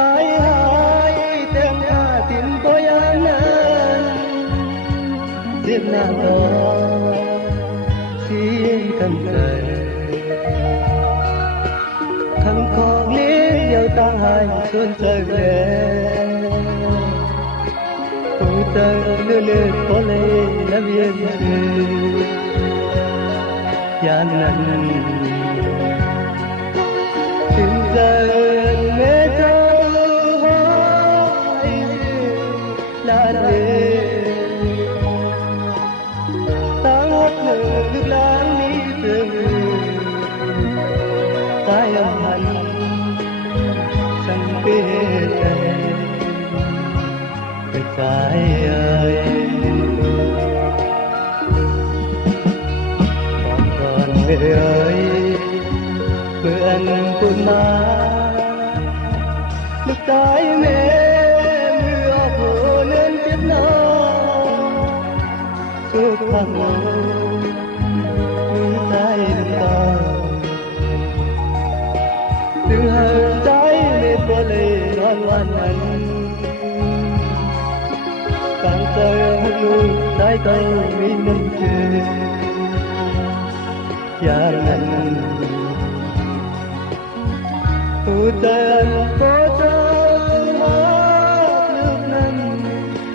cái hai tiếng ca tin tôi anh tiếng nào đó xin cần cần thằng con lý yêu ta hành xuân trời về ôi ta lừa lừa có lẽ là viên gian nan tình dần mê thơ hỏi là lệ ta ngót nở nước lãng mi tương tai âm hẳn chẳng biết cái ơi còn người ơi bữa ăn cuốn má nước trái mẹ mưa phố nên biết nó suốt tháng mưa trái đừng to đừng hờn trái mẹ có lệ đoan ngoan hẳn càng trời lui trái cây mi nâng chơi gia đình tu tên có chân mắt nước nâng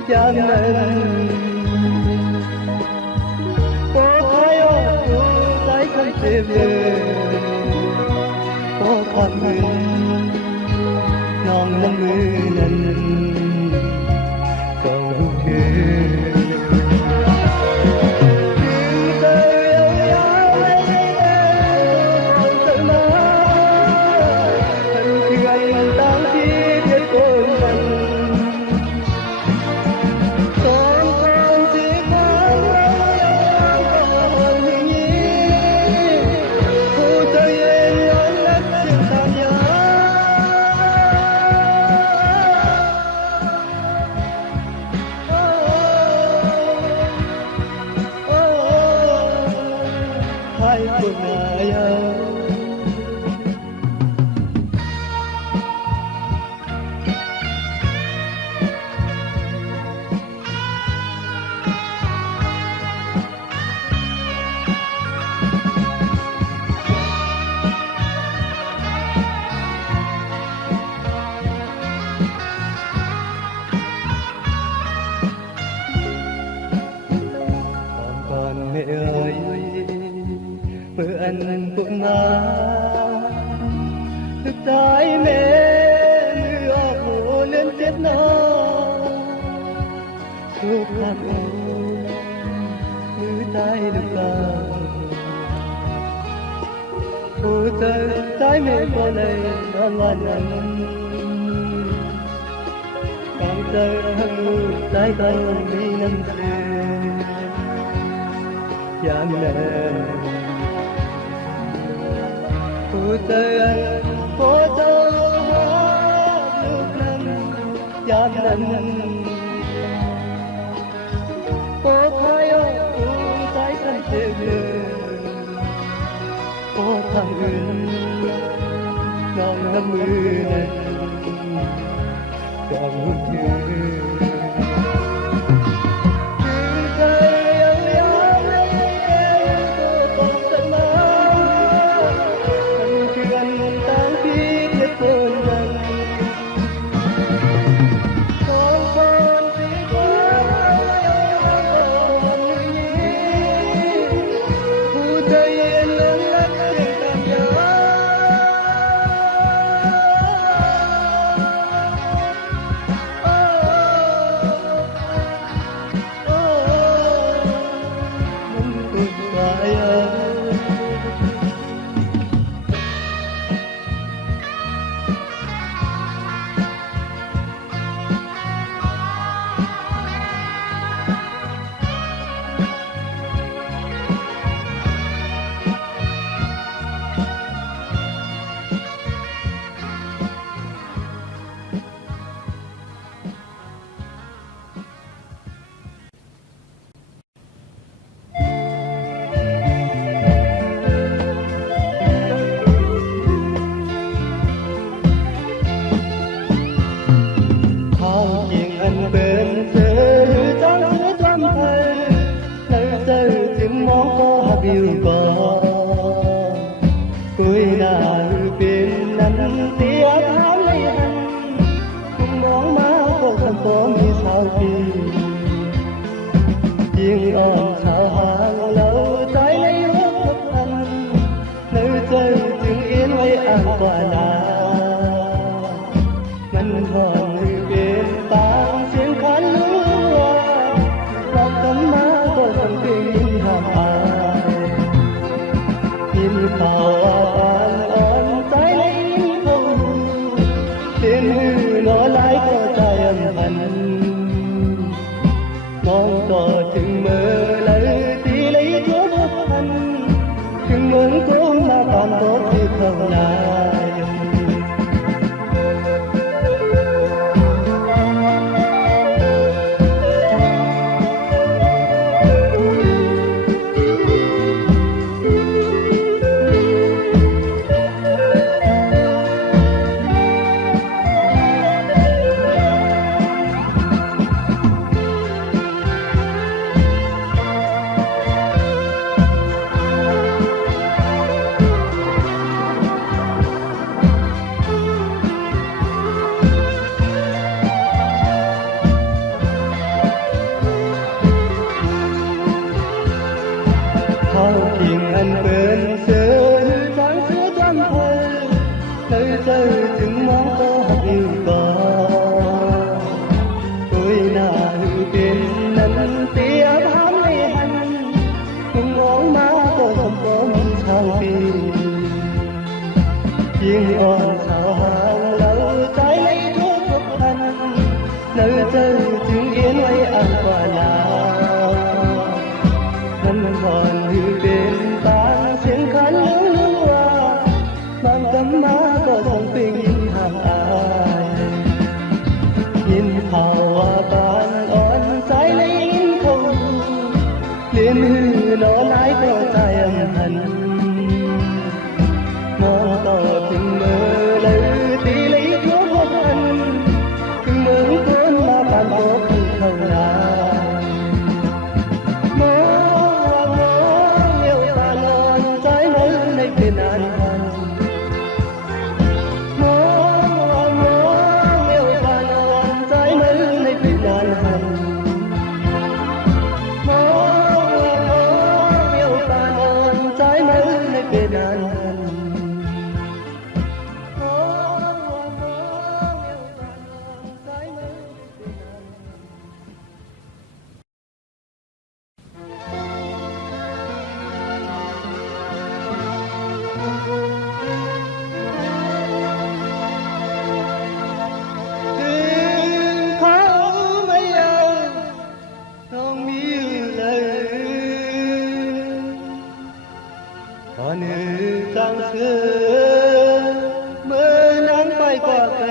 gia đình có thái ô tu trái cây tìm về có thằng người non năm mươi lần cầu mẹ ơi bữa ăn cuốn má nước trái mẹ mưa phủ lên chết nó suốt tháng mưa trái được vào ôi trời trái mẹ có này nó ngoan ngoãn càng trời mưa trái cây đi nâng gian nan cô tên có nước năm gian nan có thái ô trái xanh tươi có thằng người non năm mươi lần còn chưa cóมีสาวปียิ่งอ่อนสาวห่างเราใจในรักพันนึกใจจึงเอียนไว้อ่างกว่านามันห่อนหรือเป็นตางเสียงคันลัวรักกันมาก็สังเกตห้ามอายยินข่าวว่าปานอ่อนใจในเขาเสียงหือนอหลายก็ใจอันพันมองต่อถึงเมื่อเลยตีเลยทุกพันถึงเมืองกรุงมาตอนตกที่เข้าหน้าเขาทิ้งอันเป็นเสือจางเสือจำเพลเคยเจอถึงมองก็หักอยู่ก่อนด้วยหน้าหือเป็นนั้นเตียพามไม่หันมึงมองมาก็สมปองชาวปียิ่งอ่อนสาวห่างเราใจทุกพันเนื้อเจอถึงเอียนไว้อ่างกว่านามันก่อนที่เป็นตาเสียงคันลัวบางกำมาก็ต้องเป็นห่างอายยินข่าวว่าปานอ่อนใจเลยยินเขาเลี้ยนหือนอหลายก็ใจอันหันมองต่อถึงเมื่อเลยตีเลยทุกพันถึงเมืองคนมาปานโตคือเขาหน้านานพันมองเลี้ยวผ่านอ่อนใจมันในเป็นนานพันมองเลี้ยวผ่านอ่อนใจมันในเป็นนานพันมองเลี้ยวผ่านอ่อนใจมันในเป็นนานหนึ่งจางเสือเมื่อนั้นไปกว่าใคร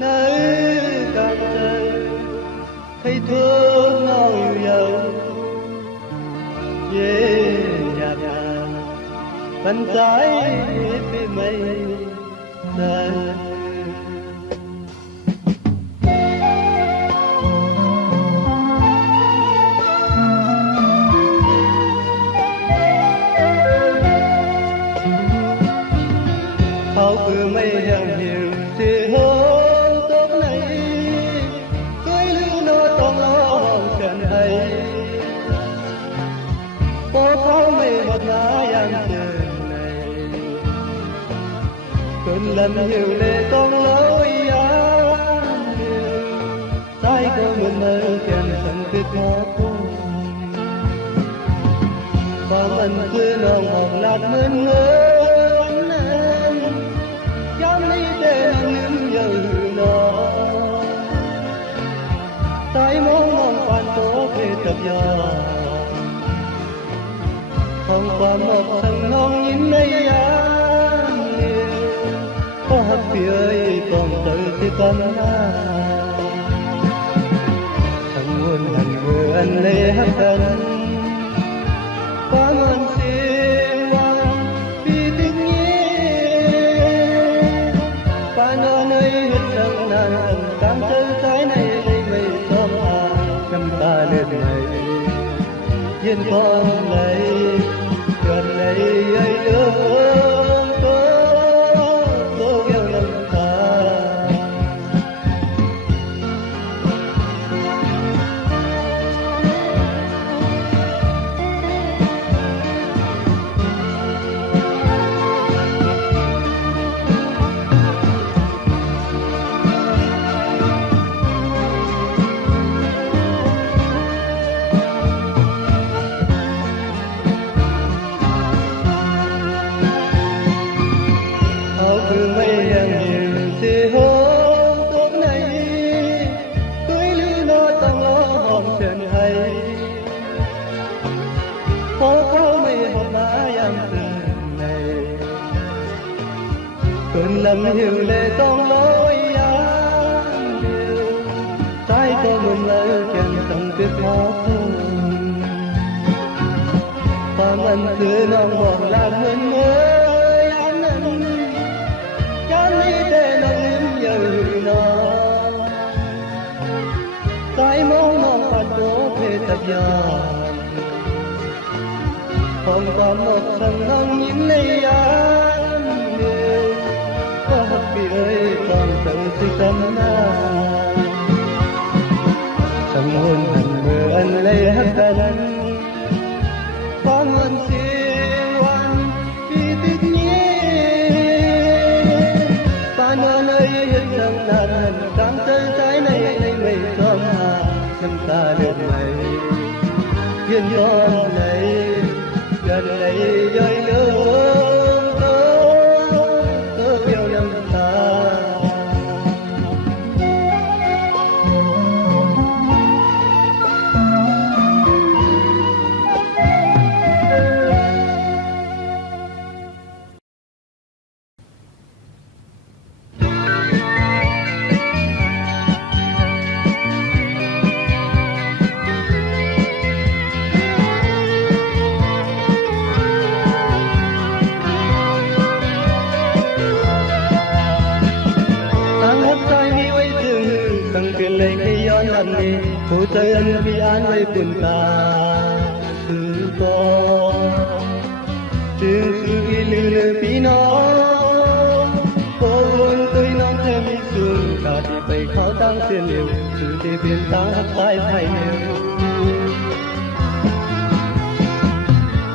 ในกลางใจให้เธอน้องอยู่ยาวเย็นอยากปันใจไปไม่ได้เขาคือไม่ยังเหี่ยวที่หัวตกไหนเคยลืมโน้ตต้องร้องเชิญให้พอเขาไม่หมดหน้ายังเจอในคนลำหิวเลยต้องเล่ายามใจก็เหมือนเมื่อแก่นสังติดมาพุ่งความมันคือน้องหอมหลัดเหมือนเงินใจมองปานโตเพกับยาของความหมดทั้งน้องยิ้มในยามนี้ก็หักเปียกองเตยที่กันหน้าทั้งวนหันเมือนเลยหักกันความมันเสียงวันปีติดนี้ปานนอนในหัดจังนานตามเจอใจในta lên này yên con lấy gần đây ấy nước có gheo lòng ta lần hiểu lệ trong lối anh điều trái có ngừng lỡ kèm trong tuyết hóa thương và ngân thứ non buồn là ngân mới anh chán đi để lòng em nhớ nó trái mong non phạt đổ về tập giòn không có một sân hồng những lấy anh điều có học kỳ ơi còn tự suy tâm na sân hôn hành mưa anh lấy hát anh con ơn siêu anh vì tiếc nhé ta nơi nơi hiện sân nạn đang chơi trái này lấy mây xóm hà sân ta được mây hiền con này gần đây rơi nước tớ yêu năm taผู้ใจอันพิอันไว้ปุ่นตาสื่อก็จึงสื่ออีลือพี่น้องโกวนตัวน้องแทบไม่สูงกาที่ไปเขาตั้งเสียเหนียวสื่อที่เปลี่ยนตาหักตายภายเหนียว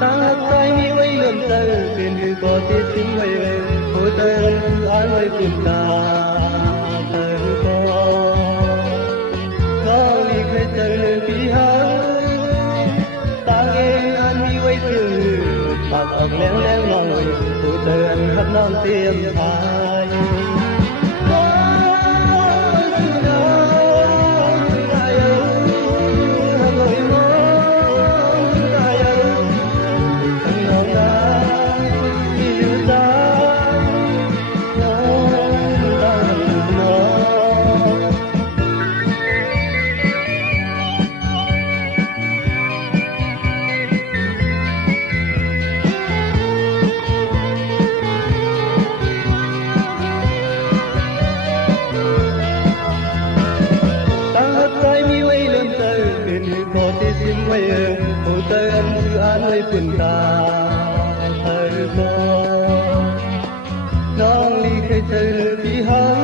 ตั้งหักใจมีไว้เลื่อมใจเป็นคือก็ที่ทิ้งไว้ผู้ใจอันพิอันไว้ปุ่นตาสื่อก็พี่หางตาเงินอันมีไว้ซื้อปากออกแรงน้องไว้ผู้เตือนหักน้องเตรียมทายผู้เตือนคืออ่านไว้ปุ่นตาเธอก็น้องลีเคยเจอพี่หาง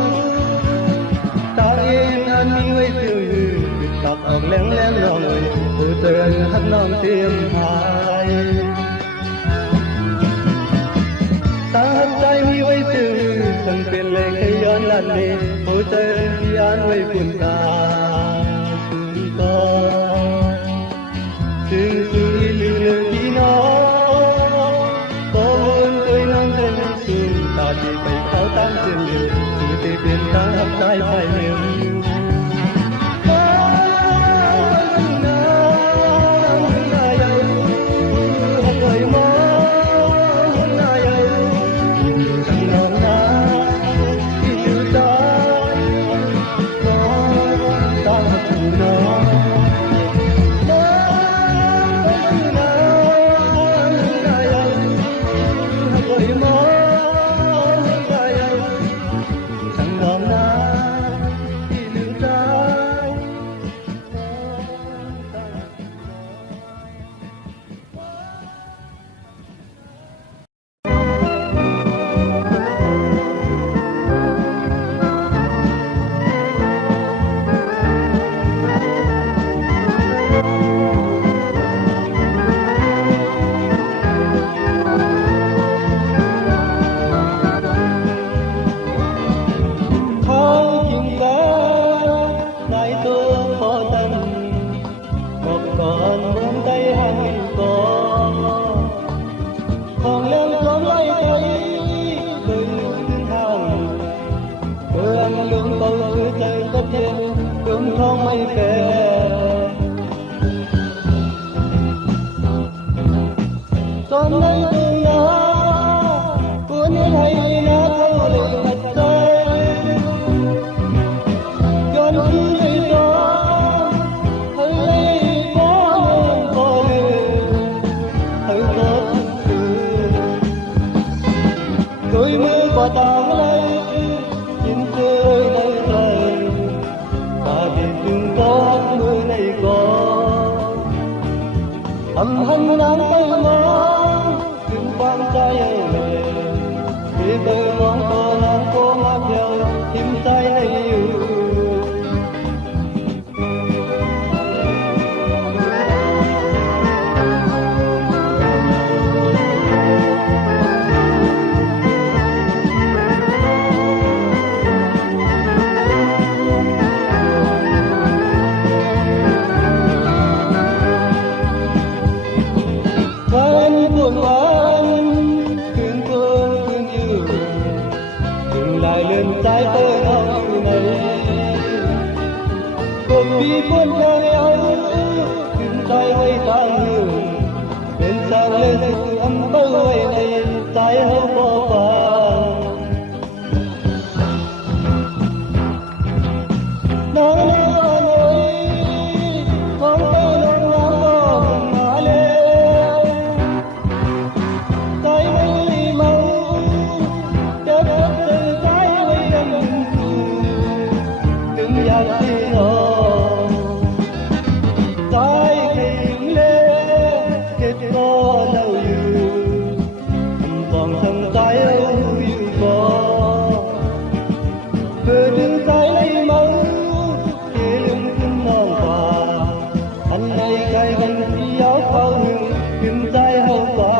ตาเองอันมีไว้ซื้อปิดปากออกแรงน้องเลยผู้เตือนหักน้องเตรียมพายตาหักใจมีไว้ซื้อฉันเป็นเลยเคยย้อนลันเลผู้เตือนพี่อ่านไว้ปุ่นตาคือก็จึงสื่อลือพี่น้องโกวนตัวน้องเดินสูงตาที่ไปเขาตั้งเสียงเดียวสื่อที่เปลี่ยนทางหักใจภายเหนียวCon đây từ nhỏ, cuốn hay na thâu lời lên trái tôi hồng này cùng đi cuốn theo áo tìm trái hay tang hương bên sang lên sự âm bầu này trái hồng bỏ vàng nắng Hà Nội không có nắng nóng mà lên trái mây màu đất từ trái mây đầm từng giọt đi hò trái cây lên kết có lâu yêu còn thầm trái âu yêu có về đường trái lấy màu kia lưngขึ้นนอนป่าอันในใครกันที่ยาวเฝ้าหนึ่งขึ้นใจเฮาป่า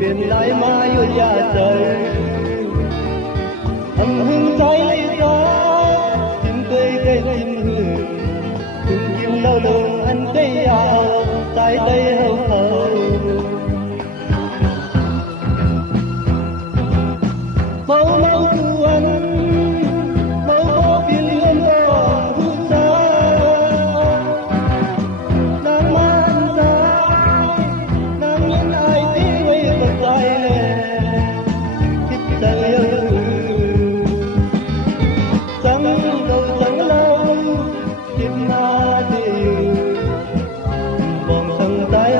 biển lại mà yêu nhà trời âm hương trái lấy gió chim tươi cây chim hương từng kim lâu đường ăn cây ảo trái tây hậu thờ mau mau tu ăn mau có biển liên đỏ thu xa nàng man ra nàng nhân ai tiếng quay bật lại thích đời yêu chẳng đâu chẳng lâu tìm ma điều vòng sông trái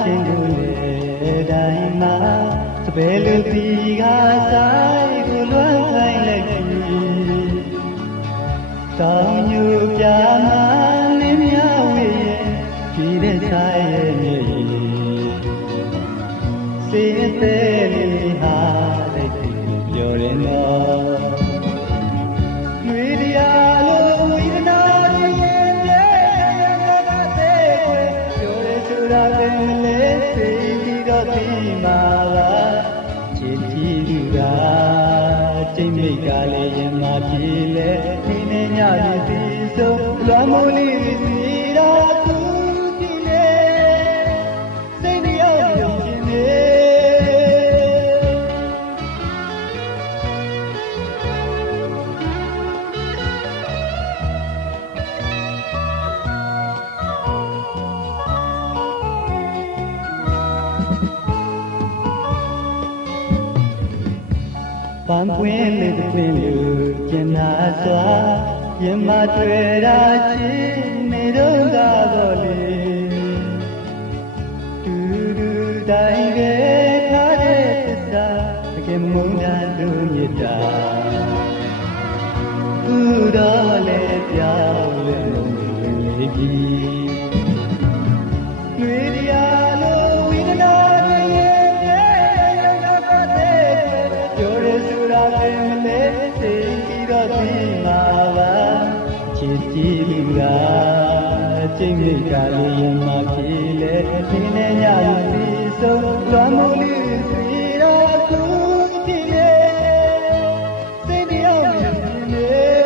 ချင်းကိုလေတိုင်းမှာစပယ်လူတီကဆိုင်ကိုလွှမ်းခိုင်းလိုက်ပြီတောင်ညူပြမှာလင်းမြဝေးရဲ့ဒီတဲ့ဆိုင်ရဲ့မြေစေးသေးလေးဟာတဲ့ပြောရင်တော့လွေတရားလို့ဝိဒနာရဲ့ရာပင်လေးစိတ်ဒီတော့ဒီမှာလားချစ်ကြည့်သူကကျိတ်မိတ်ကလေးရင်မပြေလဲဒီနေ့ညလေးဒီဆုံးလွမ်းမိုးလေးစီရာသူကြည့်လေစိတ်တရားရုံရှင်နေပန်းပွင့်လေးတစ်ပွင့်လူကျင်နာစွာရင်မတွေ့တာချင်းနေတော့ကတော့လေတူတူတိုင်းပဲထားတဲ့သစ္စာတကယ်မုန်းတာတို့မြတ်တာသူတော့လေပြောင်းလဲလို့လေးကြီးတွေ့တရားလို့ဝိဒနာချစ်ကြည့်လူကကျိတ်မိတ်ကလေးရင်မပြေလဲဒီနေ့ညလူစီဆုံးလွမ်းမိုးလေးစီရာသူကြည့်လေစိတ်တရားမြင်နေ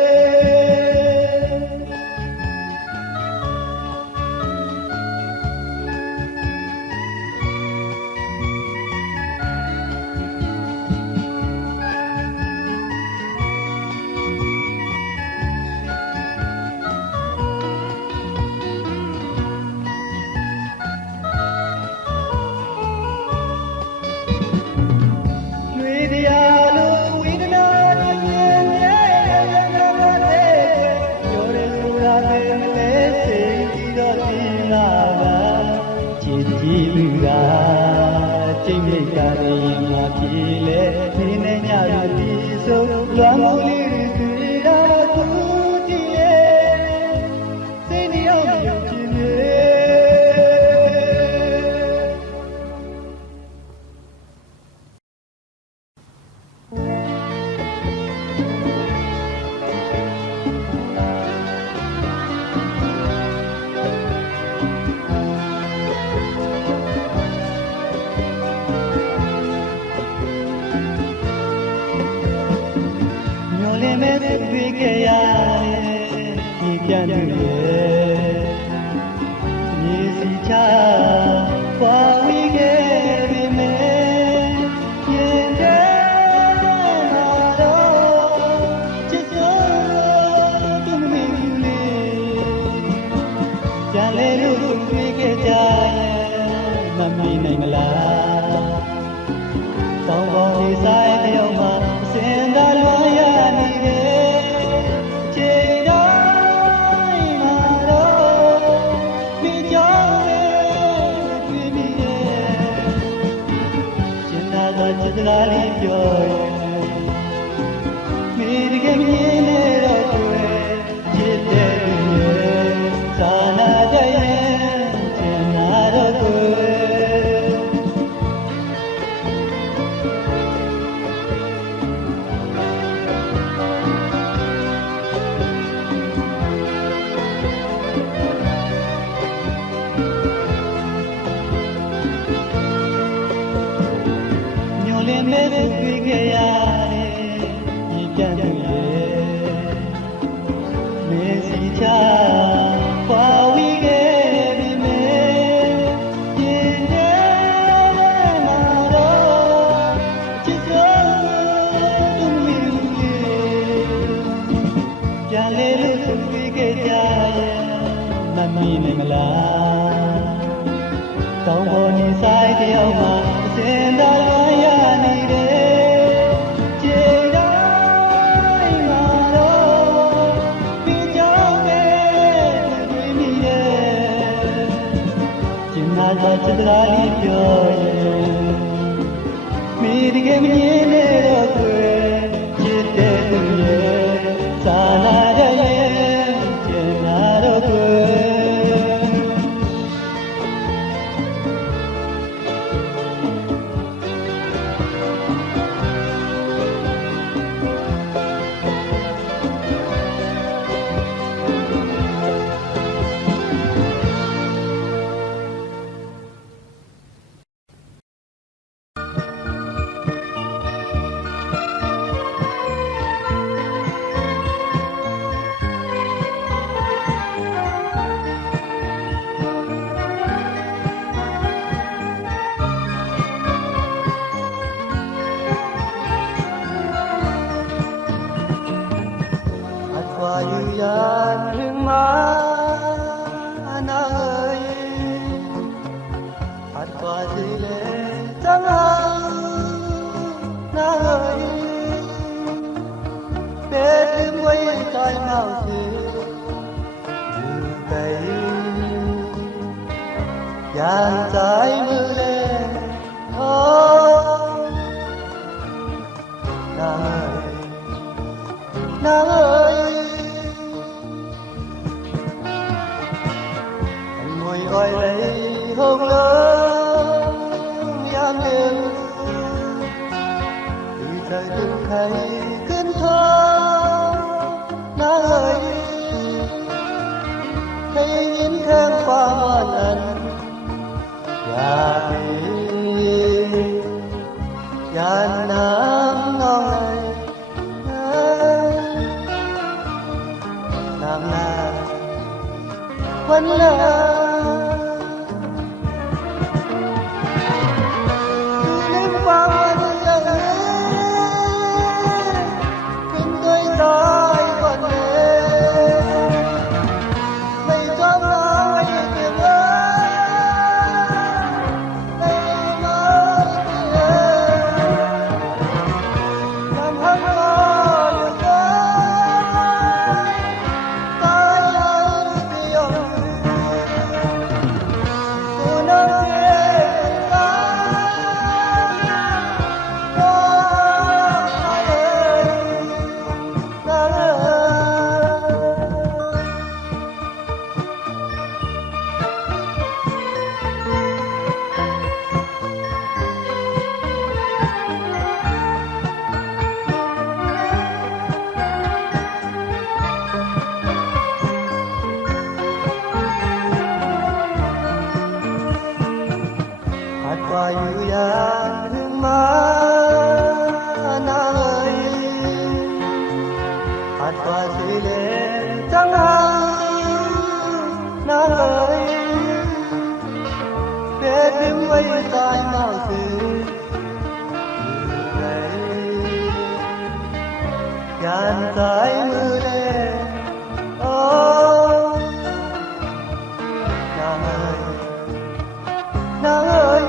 ကြည့်လူကကျိတ်မိတ်ကလေးရင်မပြေလဲဒီနေ့ညလူဒီဆုံးလွမ်းမိုးလေးစီရာသူကြည့်လေစိတ်တရားမြင်ခြင်းလေမဲ့တွေ့ခဲ့ရတယ်ဒီပြန်တွေ့ရဲ့မြေစီချပွားဝီခဲ့ပြီမဲ့ရင်ထဲမှာတော့ချစ်ကြသူမင်းဘူးလေကြံလေလို့တွေ့ခဲ့ကြရဲ့မမီနိုင်မလားပေါင်းပေါင်းလေးဆိုင်တယောက်မှာစင်သာလွန်ရနေစကားလေးပြောရင်မိတကယ်မြင်နေတော့တွေ့ချစ်တဲ့သူရဲ့သာနာတဲ့ရင်ကျင်နာတော့တွေ့မဲ့တွေ့ခဲ့ရတယ်ဒီပြန်တွေ့ရဲ့မေစီချပွားဝီခဲ့ပြီမဲ့ရင်ထဲမှာတော့ချစ်စိုးသူမီပြန်လေလို့တွေ့ခဲ့ကြရဲ့မမီနိုင်မလားတောင်းပေါ်နေဆိုင်တယောက်မှာစင်သာလွန်ရနေတယ်ခြေတိုင်းမှာတော့ဒီကြောင့်ပဲတွေ့မိတယ်ကျင်နာချစ်တ lì cho mi đi cái mi nè đâu quên chỉ để từng nhớ xa na đây chỉ na đâu quên Hương má na ơi hạt quả gì lệ trắng na ơi biết đêm quay trái màu gì cây dàn trái mưa lên nàng ơi anh ngồi gọi lấy hôm lớn yang đêm thì trời từng thấy cơn thơ nàng ơi thấy nhìn thêm qua một lần và đi dàn nắng ngon này nam na vẫn là đêm qua vẫn là kinh tôi nói còn đêm mây gió nói tiếng ơi đây nói tiếng làm hát có được qua yu yang hương má na ơi hạt qua suy lệ trắng na ơi biết đêm quay tay màu xứ này dàn trái mưa đêm nàng ơi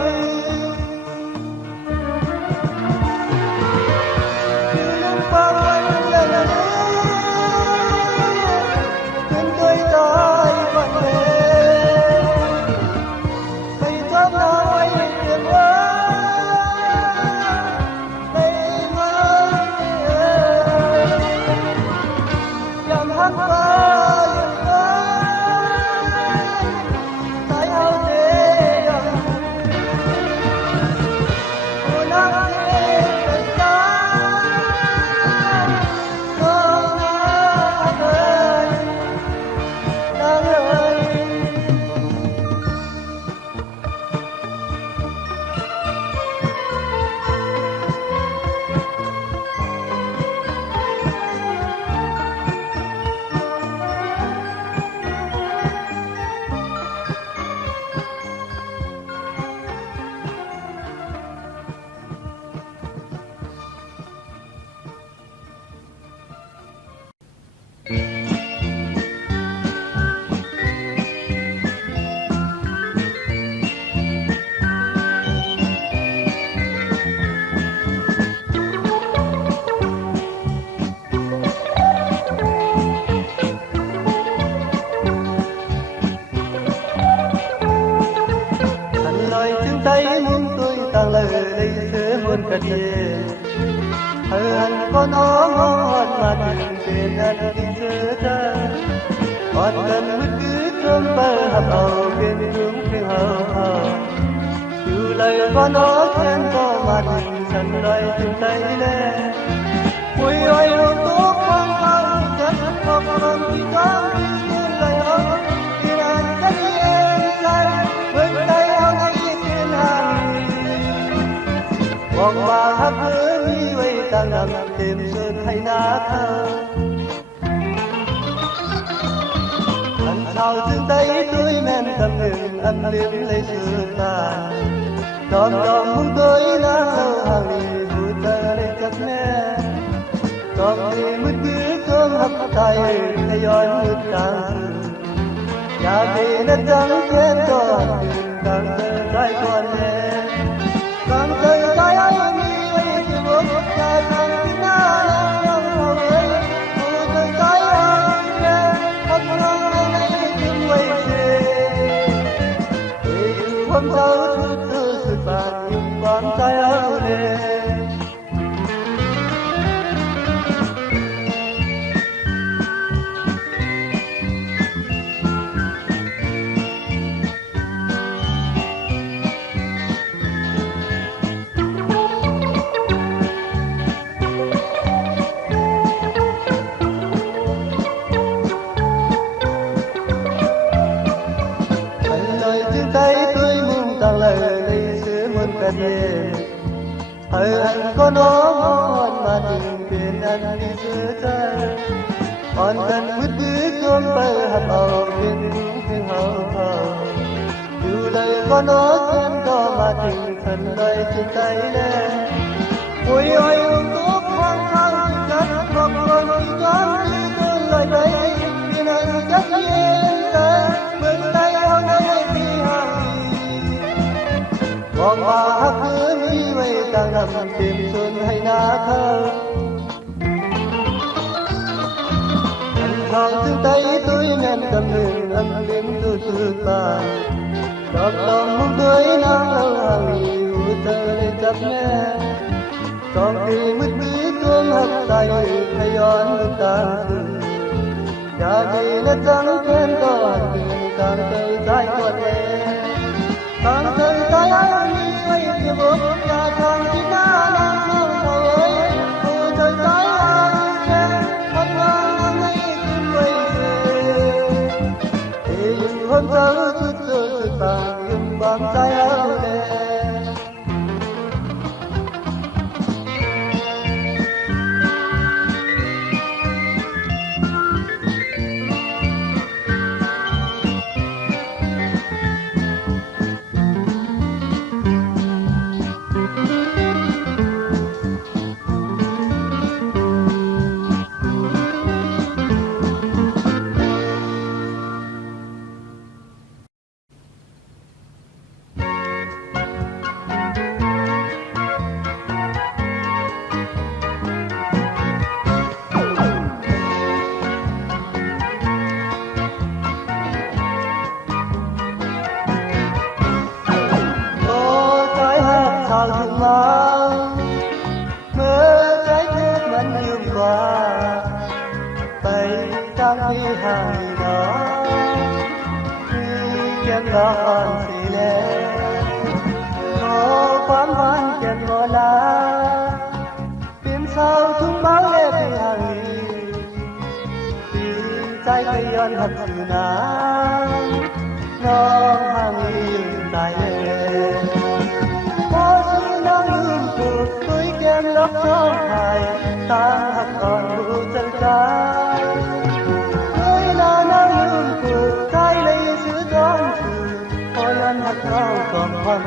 chứng thấy muốn tôi tặng lời đây sớm muôn cả đêm hờ hằn có nó ngon mà đừng quên anh đi sơ ta còn cần bất cứ cơm bơ hạt ầu bên hướng phía hờ dù lời có nó khen có mà đừng sẵn lời từng tay lên mùi ơi hương tốt khoan khoan chất không còn chỉ có những lời ơi thì anh cách em say với tay áo này trên hàng vòng bà hát hứa mi quay ta nằm đêm sơn hay nát thơ lần sau từng tay tôi men thầm ngừng âm liếm lấy xưa ta đom đom muốn tới nắng lâu hàng đi vui ta lên chắc nè đom đi mất cứ cơm hấp tay hay giỏi nước tàng nhà về đất trắng kén còn càng thơ trái còn nè càng thơ trái anh đi quay từ bước nhà càng tiếng na lòng lòng ơi ôi thơ trái anh nè hấp nắng ngày nay từng quay về hôm sau thứ sự phạt nhưng con trái áo lên anh có nó ngon mà đừng quên anh đi giữa trái còn cần bất cứ cơm bơ hạt ầu bên thiên hậu dù đời có nó khen có mà đừng thần lời trên tay lên ôi ôi hương tốt hoang thang chất hoặc còn chỉ có như cơn lời đây nên anh chắc yên ta bên tay áo này thì hàng vòng bà hát hứa mi quay ta nằm tìm xuân hay ná thơ lần sau từng tay tôi men cầm hương âm liếm tôi sư ta đọc lòng muốn tới nắng lâu hàng nhiều thơ lên chấp nè còn khi mất bí cơm hấp tay hay gió nước tàn nhà đi là trắng khen còn càng tới trái còn nè càng tới trái anh đi quay kia bước nhà càng chỉ na đang ngâu ơi ôi trời trái anh khen hấp nắng ngày tìm quay về thì hôm sau chút chút tàn nhưng bám trái áo đen mơ trái thét vẫn như qua tay đang đi hàng đó khi kiếm đón xì lệ có quán văn kèn ngõ lá tìm sao chúng báo lệ thì hàng thì trái cây yon hạt sự ná nó hàng tại lệ tôi kèm lóc gió hài ta hạt còn bụi chân trái tôi là nắng hương của trái lấy giữa đón từ ôi ăn hạt cao còn hoang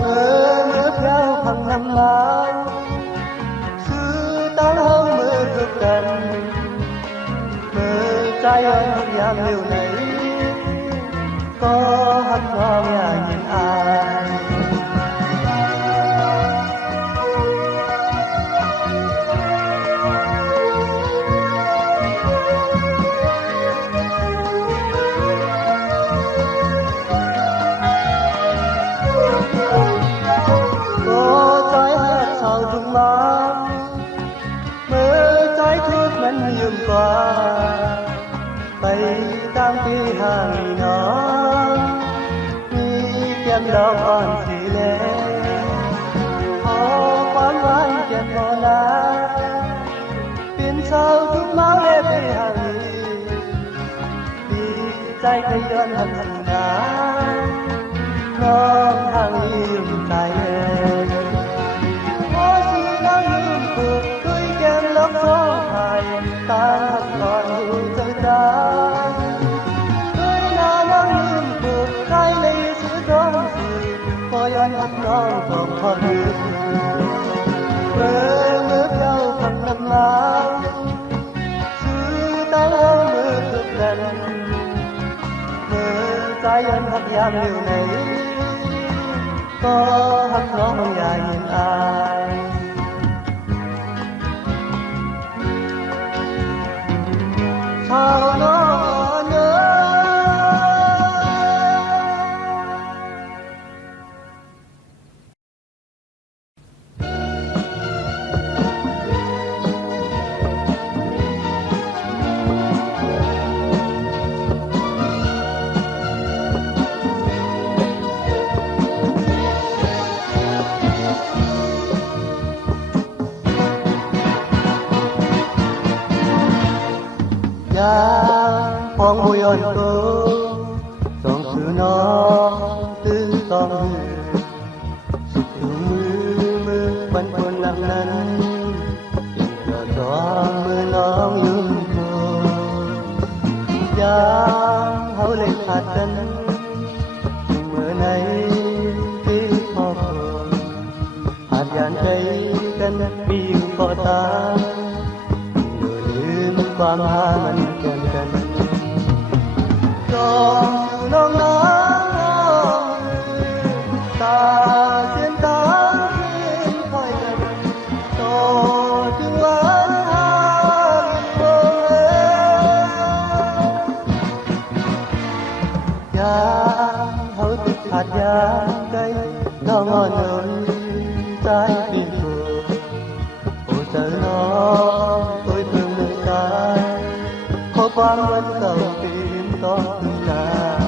mơ theo thằng năm mai sư tan hôm mơ cực cần mơ trái ơi nhà liều này có hạt cao nhà nhìn ai qua tay tam chi hàng nó mi kem đau on xì lệ họ quán quán chân họ lá biến sao chút máu lệ về hàng điใจcây đơn hận hận đá nó hàng im tại lệ có gì đangลืมฝึกด้วยแกนลบร้องไห้ตาก่อนดูใจร้ายด้วยหน้าน้องลืมฝึกใครเลยซื้อตรงสื่อพอย้อนหักน้องต้องพอลืมเมื่อเจ้าพันลำลาวซื้อตามือทุกดันเมื่อใจยันหักยามเร็วไหนก็หักน้องอย่าเห็นอายชาวน้องเอ๋ยphong mùi ôn cô dòng sự nó tư con sụp từ mưa bắn quân làm nắng giờ gió mưa nóng dương cô giá hậu lên hạt tân mưa này khi khó khổ hạt dàn cây cân biêu có taความหามันเกินกันจองอยู่น้องน้ำตาเสียนตาขึ้นคอยกันโตถึงวันหาโมยาเขาติดขาดยาใจน้องอ่อนนนใจเป็นผู้โอ้เจอน้องtôi thương đời ta khó quan vẫn cầu tìm to từng ta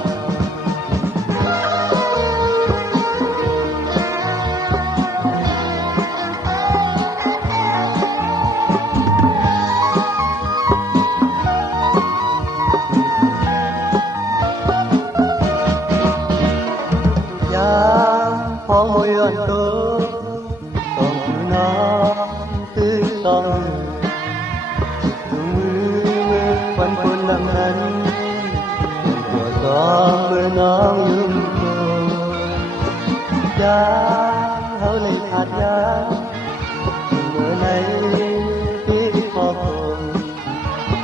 giá phong môi ẩn tố còn cứ nó tư conวันคนลำนั้นตัวตองเมื่อน้องยืมโกยาเขาเลยขาดยาเมื่อไหนที่พอคง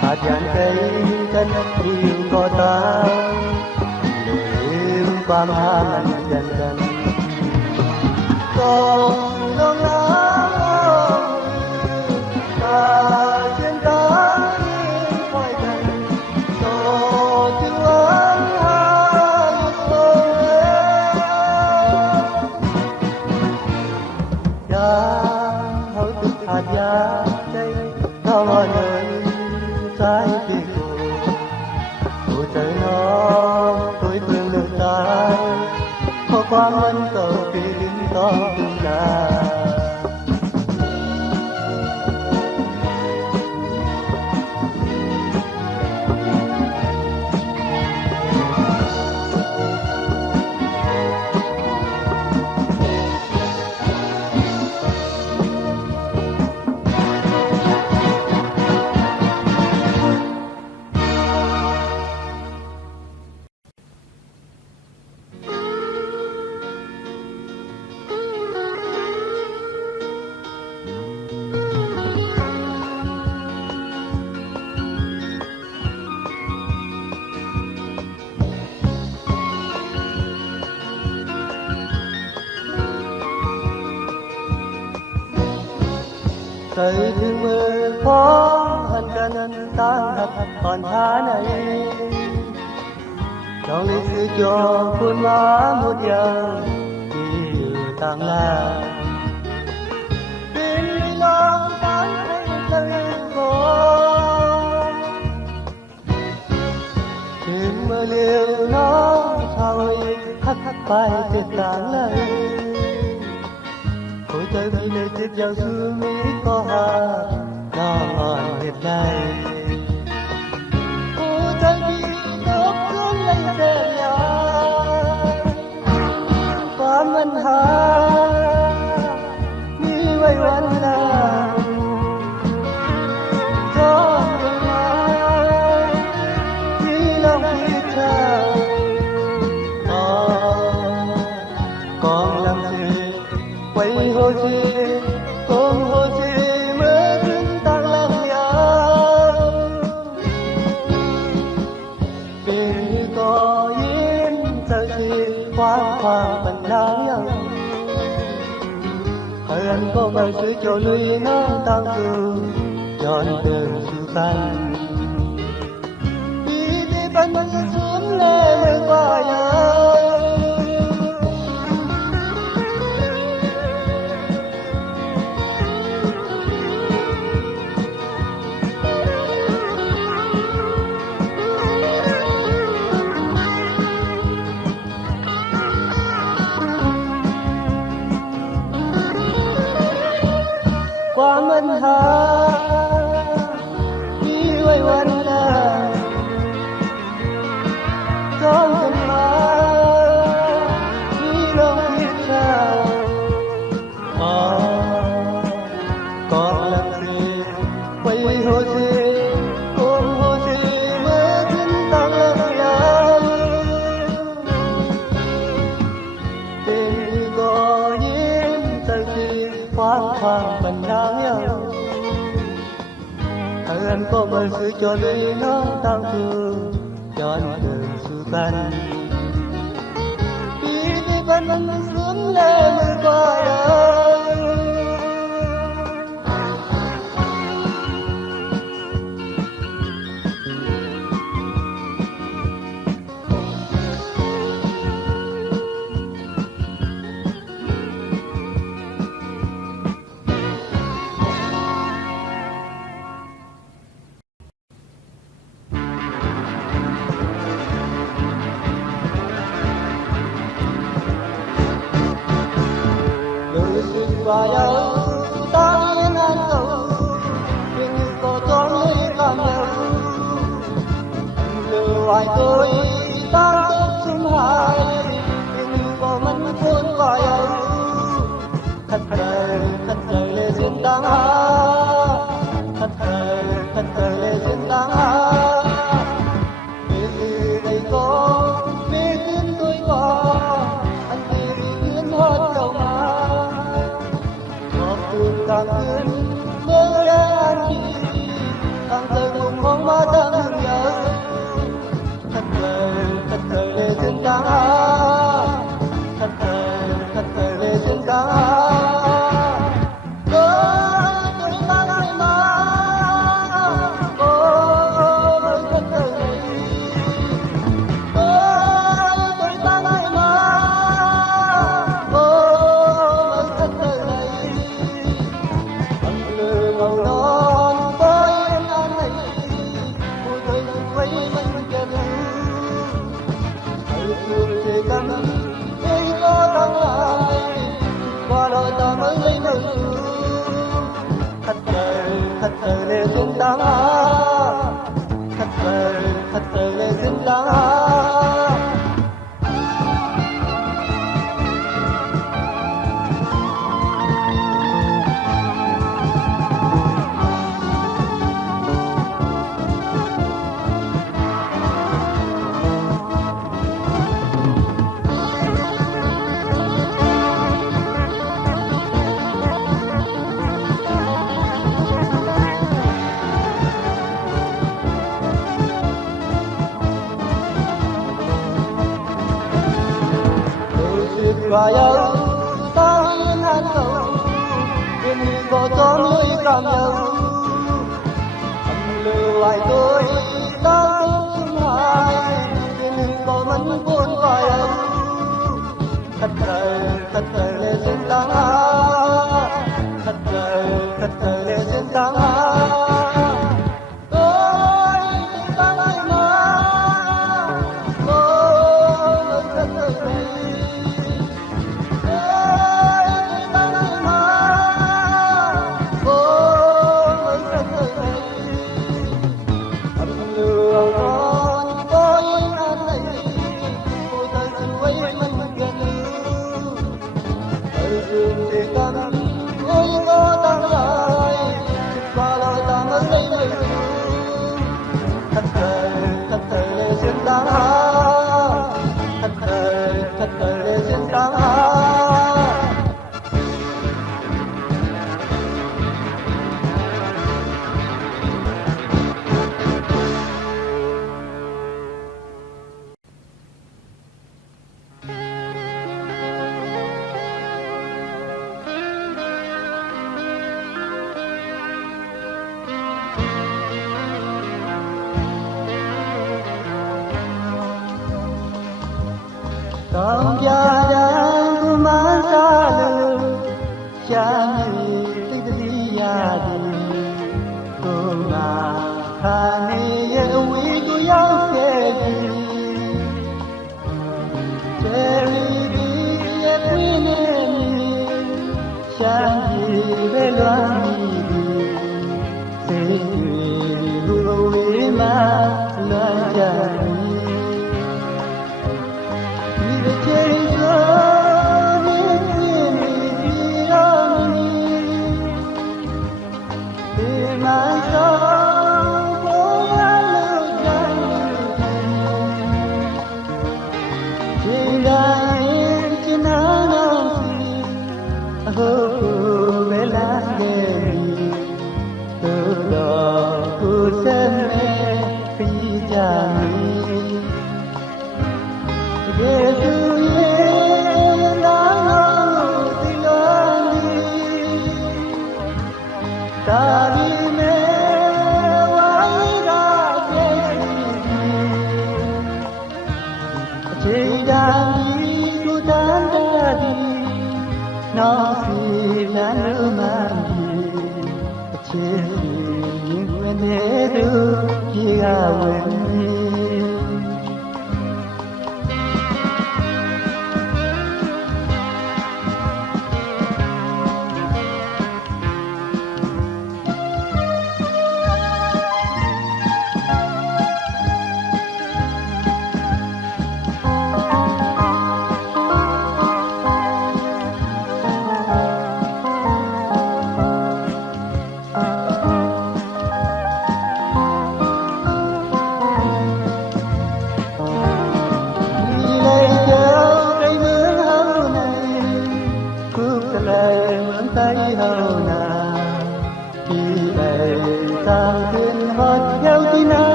ขาดยานใจกันที่อยู่ก็ตามลืมความหามันกันกันต้องน้องน้ำตาเช่นตาhạt giá đây nó ngồi nơi trái tim cô trời nó tôi phương được ta có quang ân tàu tìm to từng là thời thương mơ khó hận cần tan thật còn thá này trong lịch sử cho khuôn má một giờ đi tàng là bên lòng tan lời có phải chết càng lời ôi trời vì lời chết giàu xưa mỹ có hà nó ngọn hết này ôi trời vì đốt cuốn lấy xe nhà và mình hà như vậyวันnào quay hồ chi con hồ chi mới đứng tăng lăng nhau vì có yên giờ chi khoan khoan bần nắng nhau hơi anh có bài sự cho lùi nó tăng cường chọn đường sự tan đi đi bắn xuống lên qua nhau qua mình hà đi quay quanh là con tình hà đi đâu biết sao còn làm gì quay hồ gì con hồ gì mới kính tăng lần nhau tình có nhiên thời kỳ khoan khoan bần nắng nhau anh có bài sự cho đi nó tăng cường cho đường sự tan đi đi vẫn xuống lên qua đời và nhau ta yên an cầu tình có cho nơi cảm nhau lưu ai tôi ta tốt chung hai tình có mình khôn và nhau thật trời lệ duyên đáng thật trời lệ duyên đáng vì từ đây có vì tin tôi có anh vì duyên hót đầu mà càng quên mơ đã đi càng thời cùng hoang ma đang hương nhớ thật thời lệ duyên đáng thật thời lệ duyên đáng tôi ta ngày mai ôi thật thời lệ tôi ta ngày mai ôi thật thời lệ màu non với anh này vui thấy quay mình kèm hãy thương để cắm để có thăng lại qua đời ta mới lấy mừng thật trời lệ duyên đáng thật trời lệ duyên đáng và nhau ta yên an cầu quên đi có cho nuôi cảm nhau anh lưu lại tôi ta chung hai quên đi có mình buồn và nhau thật trời lệ duyên đáng thật trời lệ duyên đáng tôi ta ngày mai ôi thật trời lệ ကောင်းပြရာမန်းစားလို့ရှာနေသိတတိရသည်ကိုယ်မှာခါနေရဲ့အဝေးကိုရောက်ခဲ့သည်ချယ်ရီဒီရဲ့ပြင်းနေရှာနေပဲလွမ်းမိသည်စိတ်တွေဘူဝေးမှာလွမ်းကြနောက်စီလမ်းလုံးမှအချစ်ရင်ဝင်နေသူပြေကဝင်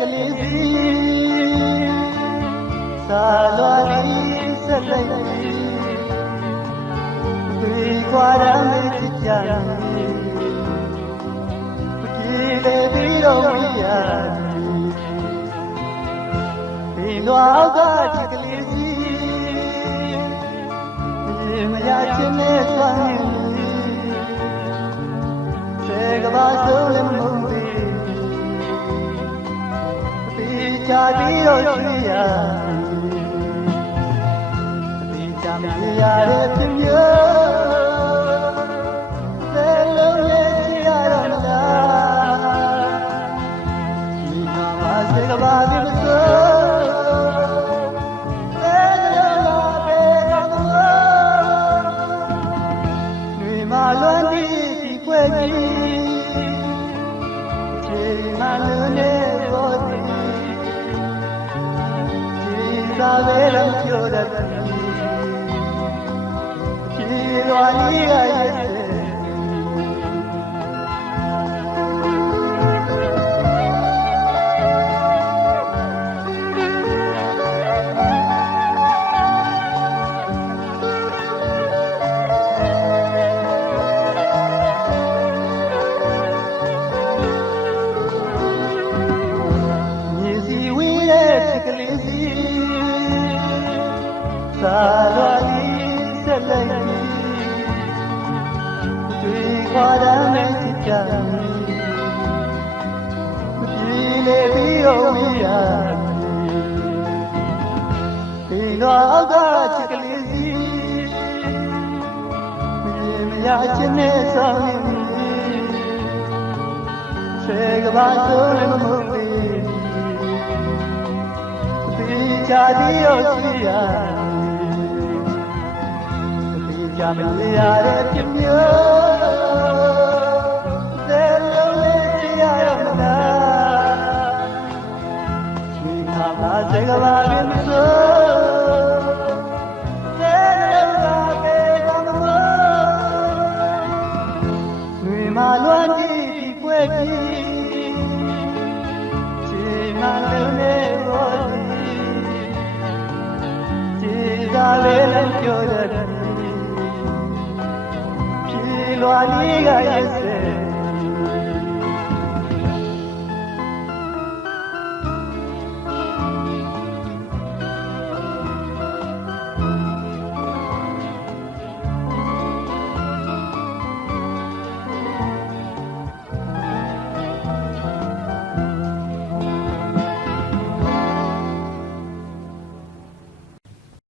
ကလေးစီသာလွာလေးဆက်လိုက်ဒီကွာရမ်းချစ်ကြပြေလေပြီးတော့မရဒီလွာကဒီကလေးစီမရချင်နဲ့ဆွမ်းစေကဘာဆုံးလည်းမဟုတ်ချာပြီးတော့ရှိရဒီချမ်းမြေရတဲ့ပြင်းရဘယ်လိုလဲရတော့မလားဒီမှာစေကဘာဒီမစိုး Isabella Fiorati Chiroalia Yese Nisi Wile Tiklizi Salwali Seleni Tuikwada Metika Tuile Biyomiya Tino Alda Tiklizi Yachine Sami Shegbasul Mumbi Jadi Osia Jamiyare Kimyo Zelowiyamna Swikama Zegawagimso Zelowagimso Swimalwandi Tikweki Chimalune Wodi Isabella Fiorati Chiroalia Yese